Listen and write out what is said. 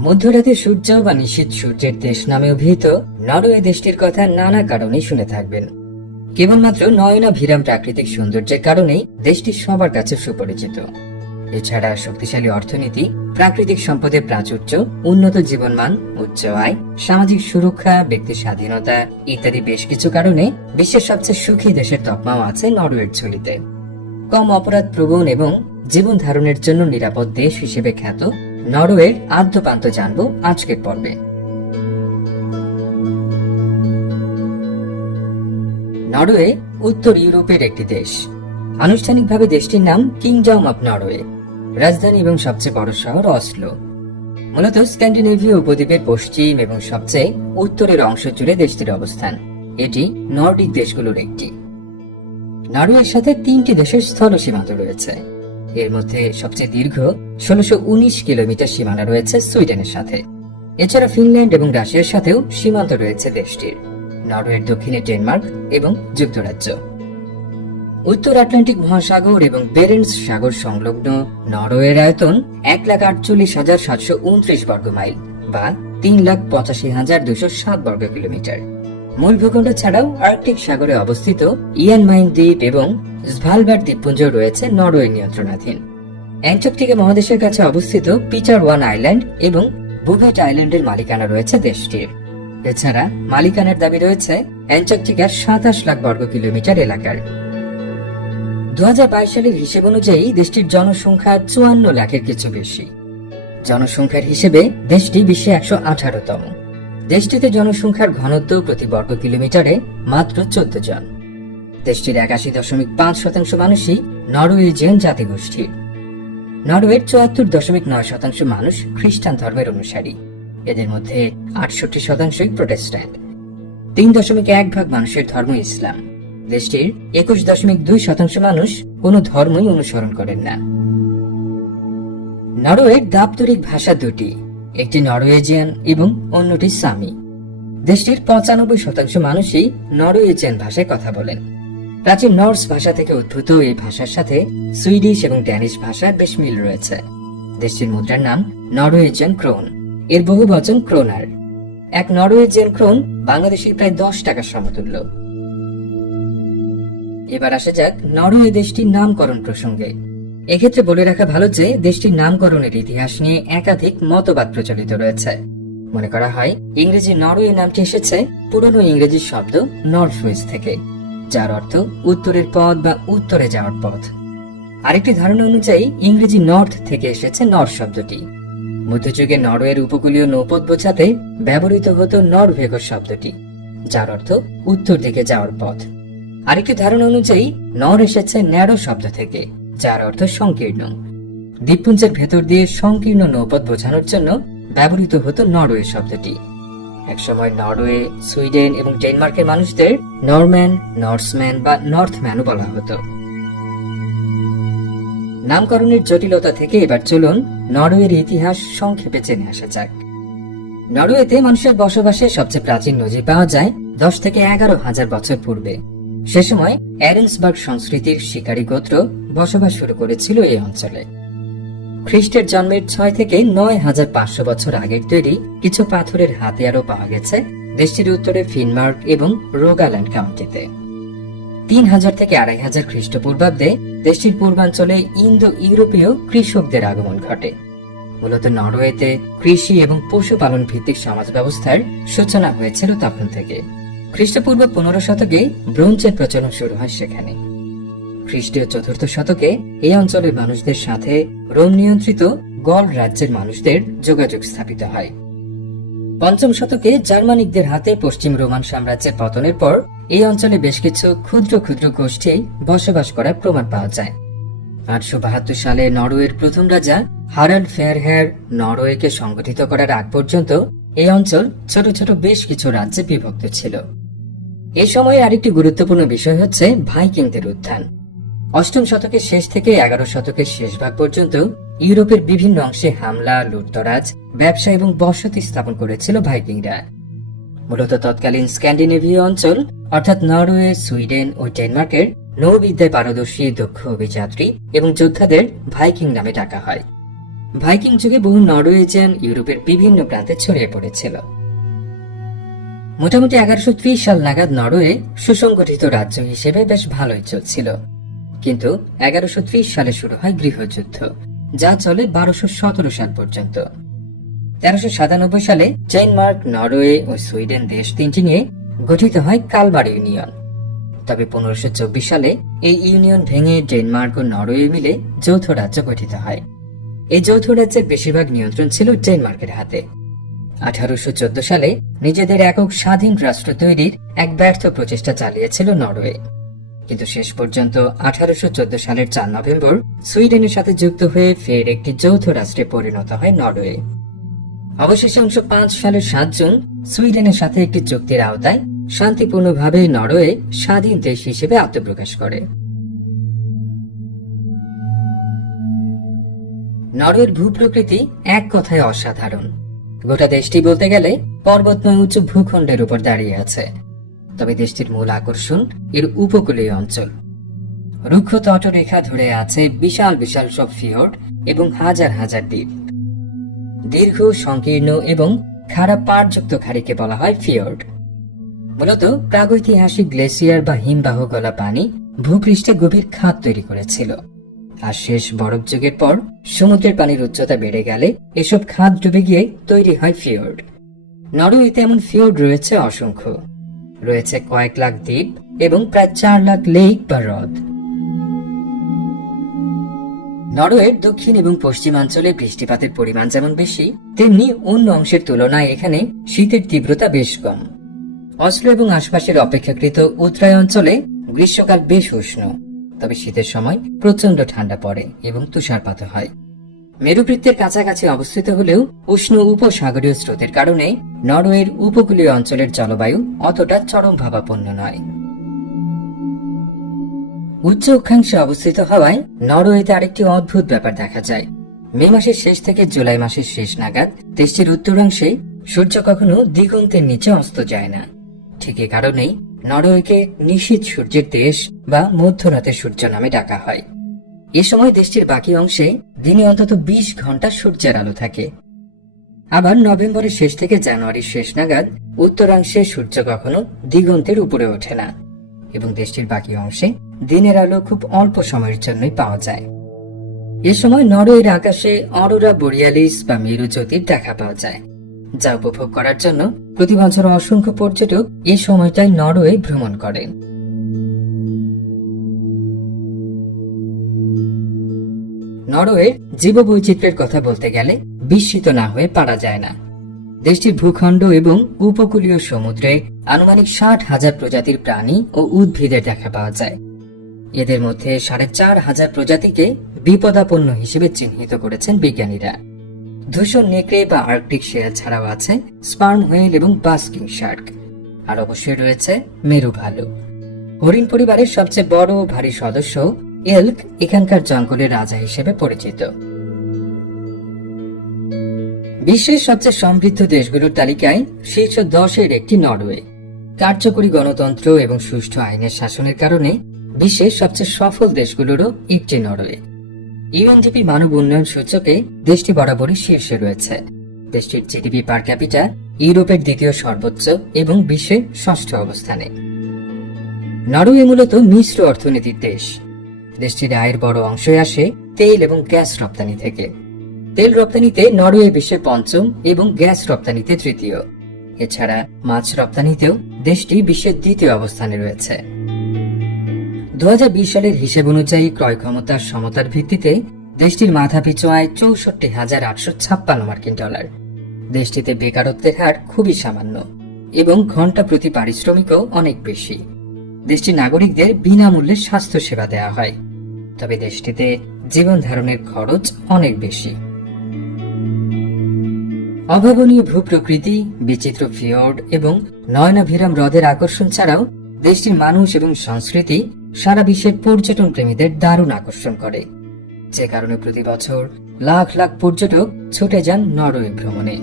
মধ্যরাতে সূর্য বা নিশীত সূর্যের দেশ নামে অভিহিত নরওয়ে দেশটির কথা নানা কারণে শুনে থাকবেন। কেবলমাত্র নয়নাভিরাম প্রাকৃতিক সৌন্দর্যের কারণেই দেশটি সবার কাছে সুপরিচিত। এছাড়া শক্তিশালী অর্থনীতি, প্রাকৃতিক সম্পদের প্রাচুর্য, উন্নত জীবনমান, উচ্চ আয়, সামাজিক সুরক্ষা, ব্যক্তি স্বাধীনতা ইত্যাদি বেশ কিছু কারণে বিশ্বের সবচেয়ে সুখী দেশের তকমাও আছে নরওয়ের ঝুলিতে। কম অপরাধ প্রবণ এবং জীবন ধারণের জন্য নিরাপদ দেশ হিসেবে খ্যাত নরওয়ের আদ্যপান্ত জানব আজকের পর্বে। নরওয়ে উত্তর ইউরোপের একটি দেশ। আনুষ্ঠানিকভাবে দেশটির নাম কিংডম অব নরওয়ে, রাজধানী এবং সবচেয়ে বড় শহর অসলো। মূলত স্ক্যান্ডিনেভীয় উপদ্বীপের পশ্চিম এবং সবচেয়ে উত্তরের অংশ জুড়ে দেশটির অবস্থান। এটি নর্ডিক দেশগুলোর একটি। নরওয়ের সাথে তিনটি দেশের স্থল সীমান্ত রয়েছে। এর মধ্যে সবচেয়ে দীর্ঘ ষোলোশো কিলোমিটার সীমানা রয়েছে সুইডেনের সাথে। এছাড়া ফিনল্যান্ড এবং রাশিয়ার সাথেও সীমান্ত রয়েছে দেশটির। নরওয়ের দক্ষিণে ডেনমার্ক এবং যুক্তরাজ্য। উত্তর আটলান্টিক মহাসাগর এবং বেরেন্স সাগর সংলগ্ন নরওয়ের আয়তন এক লাখ আটচল্লিশ হাজার সাতশো উনত্রিশ বর্গ মাইল বা তিন লাখ পঁচাশি হাজার দুশো সাত বর্গ কিলোমিটার মূল ভূখণ্ড ছাড়াও আর্কটিক সাগরে অবস্থিত ইয়ান মাইন দ্বীপ এবং স্ভালবার্ড দ্বীপপুঞ্জ রয়েছে নরওয়ে নিয়ন্ত্রণাধীন। অ্যান্টার্কটিকা মহাদেশের কাছে অবস্থিত পিচার ওয়ান আইল্যান্ড এবং বুভেট আইল্যান্ডের মালিকানা রয়েছে দেশটির। এছাড়া মালিকানার দাবি রয়েছে অ্যান্টার্কটিকার সাতাশ লাখ বর্গ কিলোমিটার এলাকার। দু হাজার বাইশ সালের হিসেব অনুযায়ী দেশটির জনসংখ্যা চুয়ান্ন লাখের কিছু বেশি। জনসংখ্যার হিসেবে দেশটি বিশ্বে একশো আঠারোতম। দেশটিতে জনসংখ্যার ঘনত্ব প্রতি বর্গ কিলোমিটারে মাত্র চোদ্দ জন। দেশটির একাশি দশমিক পাঁচ শতাংশ মানুষই নরওয়েজিয়ান জাতিগোষ্ঠীর। নরওয়ের চুয়াত্তর দশমিক নয় শতাংশ মানুষ খ্রিস্টান ধর্মের অনুসারী। এদের মধ্যে আটষট্টি শতাংশই প্রোটেস্ট্যান্ট। তিন দশমিক এক ভাগ মানুষের ধর্ম ইসলাম। দেশটির একুশ দশমিক দুই শতাংশ মানুষ কোনো ধর্মই অনুসরণ করেন না। নরওয়ের দাপ্তরিক ভাষা দুটি। একটি নরওয়েজিয়ান এবং অন্যটি সামি দেশটির পঁচানব্বই শতাংশ মানুষই নরওয়েজিয়ান ভাষায় কথা বলেন। প্রাচীন নর্স ভাষা থেকে উদ্ভূত এই ভাষার সাথে সুইডিশ এবং ড্যানিশ ভাষার বেশ মিল রয়েছে। দেশটির মুদ্রার নাম নরওয়েজিয়ান ক্রোন। এর বহু বচন ক্রোনার। এক নরওয়েজিয়ান ক্রোন বাংলাদেশের প্রায় দশ টাকার সমতুল্য। এবার আসা যাক নরওয়ে দেশটির নামকরণ প্রসঙ্গে। এক্ষেত্রে বলে রাখা ভালো যে, দেশটির নামকরণের ইতিহাস নিয়ে একাধিক মতবাদ প্রচলিত রয়েছে। মনে করা হয়, ইংরেজি নরওয়ে নামটি এসেছে পুরনো ইংরেজি শব্দ নর্থ ওয়েস্ট থেকে, যার অর্থ উত্তরের পথ বা উত্তরে যাওয়ার পথ। আরেকটি ধারণা অনুযায়ী, ইংরেজি নর্থ থেকে এসেছে নর্থ শব্দটি। মধ্যযুগে নরওয়ের উপকূলীয় নৌপথ বোঝাতে ব্যবহৃত হতো নরভেগর শব্দটি, যার অর্থ উত্তর দিকে যাওয়ার পথ। আরেকটি ধারণা অনুযায়ী, নর এসেছে ন্যারো শব্দ থেকে। যার অর্থ সংকীর্ণ। দ্বীপপুঞ্জের ভেতর দিয়ে সংকীর্ণ নৌপথ বোঝানোর জন্য ব্যবহৃত হতো নরওয়ে শব্দটি। একসময় নরওয়ে, সুইডেন এবং ডেনমার্কের মানুষদের নরম্যান, নর্সম্যান বা নর্থম্যানও বলা হতো। নামকরণের জটিলতা থেকে এবার চলুন নরওয়ের ইতিহাস সংক্ষেপে জেনে আসা যাক। নরওয়েতে মানুষের বসবাসের সবচেয়ে প্রাচীন নজির পাওয়া যায় দশ থেকে এগারো হাজার বছর পূর্বে। সে সময় অ্যারেন্সবার্গ সংস্কৃতির শিকারী গোত্র বসবাস শুরু করেছিল এই অঞ্চলে। খ্রিস্টের জন্মের ছয় থেকে নয় হাজার পাঁচশো বছর আগের তৈরি কিছু পাথরের হাতিয়ারও পাওয়া গেছে দেশটির উত্তরে ফিনমার্ক এবং রোগাল্যান্ড কাউন্টিতে। তিন হাজার থেকে আড়াই হাজার খ্রিস্টপূর্বাব্দে দেশটির পূর্বাঞ্চলে ইন্দো ইউরোপীয় কৃষকদের আগমন ঘটে। মূলত নরওয়েতে কৃষি এবং পশুপালন ভিত্তিক সমাজ ব্যবস্থার সূচনা হয়েছিল তখন থেকে। খ্রিস্টপূর্ব পনেরো শতকে ব্রোঞ্জের প্রচলন শুরু হয় সেখানে। খ্রিস্টীয় চতুর্থ শতকে এই অঞ্চলের মানুষদের সাথে রোম নিয়ন্ত্রিত গল রাজ্যের মানুষদের যোগাযোগ স্থাপিত হয়। পঞ্চম শতকে জার্মানিকদের হাতে পশ্চিম রোমান সাম্রাজ্যের পতনের পর এই অঞ্চলে বেশ কিছু ক্ষুদ্র ক্ষুদ্র গোষ্ঠী বসবাস করার প্রমাণ পাওয়া যায়। আটশো বাহাত্তর সালে নরওয়ের প্রথম রাজা হারাল্ড ফেয়ারহেয়ার নরওয়েকে সংগঠিত করার আগ পর্যন্ত এই অঞ্চল ছোট ছোট বেশ কিছু রাজ্যে বিভক্ত ছিল। এ সময়ে আরেকটি গুরুত্বপূর্ণ বিষয় হচ্ছে ভাইকিংদের উত্থান। অষ্টম শতকের শেষ থেকে এগারো শতকের শেষ ভাগ পর্যন্ত ইউরোপের বিভিন্ন অংশে হামলা, লুটতরাজ, ব্যবসা এবং বসতি স্থাপন করেছিল ভাইকিংরা। মূলত তৎকালীন স্ক্যান্ডিনেভীয় অঞ্চল, অর্থাৎ নরওয়ে, সুইডেন ও ডেনমার্কের নৌবিদ্যায় পারদর্শী, দক্ষ অভিযাত্রী এবং যোদ্ধাদের ভাইকিং নামে ডাকা হয়। ভাইকিং যুগে বহু নরওয়েজিয়ান ইউরোপের বিভিন্ন প্রান্তে ছড়িয়ে পড়েছিল। মোটামুটি এগারোশো সাল নাগাদ নরওয়ে সুসংগঠিত রাজ্য হিসেবে বেশ ভালোই চলছিল। কিন্তু এগারোশো সালে শুরু হয় গৃহযুদ্ধ, যা চলে বারোশো সতেরো সাল পর্যন্ত। তেরোশো সাতানব্বই সালে ডেনমার্ক, নরওয়ে ও সুইডেন দেশ তিনটি নিয়ে গঠিত হয় কালবার ইউনিয়ন। তবে পনেরোশো চব্বিশ সালে এই ইউনিয়ন ভেঙে ডেনমার্ক ও নরওয়ে মিলে যৌথ রাজ্য গঠিত হয়। এই যৌথ রাজ্যের বেশিরভাগ নিয়ন্ত্রণ ছিল ডেনমার্কের হাতে। আঠারোশো চোদ্দ সালে নিজেদের একক স্বাধীন রাষ্ট্র তৈরির এক ব্যর্থ প্রচেষ্টা চালিয়েছিল নরওয়ে। কিন্তু শেষ পর্যন্ত আঠারোশো সালের চার নভেম্বর সুইডেনের সাথে যুক্ত হয়ে ফের একটি যৌথ রাষ্ট্রে পরিণত হয় নরওয়ে। অবশেষে উনিশশো পাঁচ সালের সাত জুন সুইডেনের সাথে একটি চুক্তির আওতায় শান্তিপূর্ণভাবে নরওয়ে স্বাধীন দেশ হিসেবে আত্মপ্রকাশ করে। নরওয়ের ভূপ্রকৃতি এক কথায় অসাধারণ। গোটা দেশটি বলতে গেলে পর্বতময় উঁচু ভূখণ্ডের উপর দাঁড়িয়ে আছে। তবে দেশটির মূল আকর্ষণ এর উপকূলীয় অঞ্চল। রুক্ষ তটরেখা ধরে আছে বিশাল বিশাল সব ফিওর্ড এবং হাজার হাজার দ্বীপ। দীর্ঘ, সংকীর্ণ এবং খারাপ পাড়যুক্ত খাড়িকে বলা হয় ফিওর্ড মূলত প্রাগৈতিহাসিক গ্লেসিয়ার বা হিমবাহ গলা পানি ভূপৃষ্ঠে গভীর খাত তৈরি করেছিল। আর শেষ বরফ যুগের পর সমুদ্রের পানির উচ্চতা বেড়ে গেলে এসব খাত ডুবে গিয়ে তৈরি হয় ফিওর্ড নরওয়েতে এমন ফিওর্ড রয়েছে অসংখ্য। রয়েছে কয়েক লাখ দ্বীপ এবং প্রায় চার লাখ লেক বা হ্রদ। নরওয়ের দক্ষিণ এবং পশ্চিমাঞ্চলে বৃষ্টিপাতের পরিমাণ যেমন বেশি, তেমনি অন্য অংশের তুলনায় এখানে শীতের তীব্রতা বেশ কম। অসলো এবং আশপাশের অপেক্ষাকৃত উত্তরায় অঞ্চলে গ্রীষ্মকাল বেশ উষ্ণ। তবে শীতের সময় প্রচণ্ড ঠান্ডা পড়ে এবং তুষারপাত হয়। মেরুবৃত্তের কাছাকাছি অবস্থিত হলেও উষ্ণ উপসাগরীয় স্রোতের কারণে নরওয়ের উপকূলীয় অঞ্চলের জলবায়ু অতটা চরম ভাবাপন্ন নয়। উচ্চ অক্ষাংশে অবস্থিত হওয়ায় নরওয়েতে আরেকটি অদ্ভুত ব্যাপার দেখা যায়। মে মাসের শেষ থেকে জুলাই মাসের শেষ নাগাদ দেশটির উত্তরাংশে সূর্য কখনো দিগন্তের নিচে অস্ত যায় না। ঠিক এ কারণেই নরওয়েকে নিশীত সূর্যের দেশ বা মধ্যরাতের সূর্য নামে ডাকা হয়। এ সময় দেশটির বাকি অংশে দিনে অন্তত বিশ ঘণ্টা সূর্যের আলো থাকে। আবার নভেম্বরের শেষ থেকে জানুয়ারির শেষ নাগাদ উত্তরাংশে সূর্য কখনো দিগন্তের উপরে ওঠে না এবং দেশটির বাকি অংশে দিনের আলো খুব অল্প সময়ের জন্যই পাওয়া যায়। এ সময় নরওয়ের আকাশে অরোরা, বোরিয়ালিস বা মেরু জ্যোতির দেখা পাওয়া যায়। যা উপভোগ করার জন্য প্রতি বছর অসংখ্য পর্যটক এই সময়টায় নরওয়ে ভ্রমণ করেন। নরওয়ের জীববৈচিত্র্যের কথা বলতে গেলে বিস্মিত না হয়ে পারা যায় না। দেশটির ভূখণ্ড এবং উপকূলীয় সমুদ্রে আনুমানিক ষাট হাজার প্রজাতির প্রাণী ও উদ্ভিদের দেখা পাওয়া যায়। এদের মধ্যে সাড়ে চার হাজার প্রজাতিকে বিপদাপন্ন হিসেবে চিহ্নিত করেছেন বিজ্ঞানীরা। ধূসর নেকড়ে বা আর্কটিক শেয়াল ছাড়াও আছে স্পার্ম হোয়েল এবং বাস্কিং শার্ক। আর অবশ্যই রয়েছে মেরু ভালু হরিণ পরিবারের সবচেয়ে বড় ও ভারী সদস্য এলক এখানকার জঙ্গলের রাজা হিসেবে পরিচিত। বিশ্বের সবচেয়ে সমৃদ্ধ দেশগুলোর তালিকায় শীর্ষ দশের একটি নরওয়ে। কার্যকরী গণতন্ত্র এবং সুষ্ঠু আইনের শাসনের কারণে বিশ্বের সবচেয়ে সফল দেশগুলোরও একটি নরওয়ে। ইউএনডিপি মানব উন্নয়ন সূচকে দেশটি বরাবরই শীর্ষে রয়েছে। দেশটির জিডিপি পার ক্যাপিটা ইউরোপের দ্বিতীয় সর্বোচ্চ এবং বিশ্বের ষষ্ঠ অবস্থানে। নরওয়ে মূলত মিশ্র অর্থনীতির দেশ। দেশটির আয়ের বড় অংশই আসে তেল এবং গ্যাস রপ্তানি থেকে। তেল রপ্তানিতে নরওয়ে বিশ্বে পঞ্চম এবং গ্যাস রপ্তানিতে তৃতীয়। এছাড়া মাছ রপ্তানিতেও দেশটি বিশ্বের দ্বিতীয় অবস্থানে রয়েছে। দু হাজার বিশ সালের হিসেব অনুযায়ী ক্রয় ক্ষমতার সমতার ভিত্তিতে দেশটির মাথাপিছু আয় চৌষট্টি হাজার আটশো ছাপ্পান্ন মার্কিন ডলার। দেশটিতে বেকারত্বের হার খুবই সামান্য এবং ঘণ্টা প্রতি পারিশ্রমিকও অনেক বেশি। দেশটির নাগরিকদের বিনামূল্যে স্বাস্থ্য সেবা দেওয়া হয়। তবে দেশটিতে জীবন ধারণের খরচ অনেক বেশি। অভাবনীয় ভূপ্রকৃতি, বিচিত্র ফিয়র্ড এবং নয়নাভিরাম হ্রদের আকর্ষণ ছাড়াও দেশটির মানুষ এবং সংস্কৃতি সারা বিশ্বের পর্যটন প্রেমীদের দারুণ আকর্ষণ করে। যে কারণে প্রতি বছর লাখ লাখ পর্যটক ছুটে যান নরওয়ে ভ্রমণে।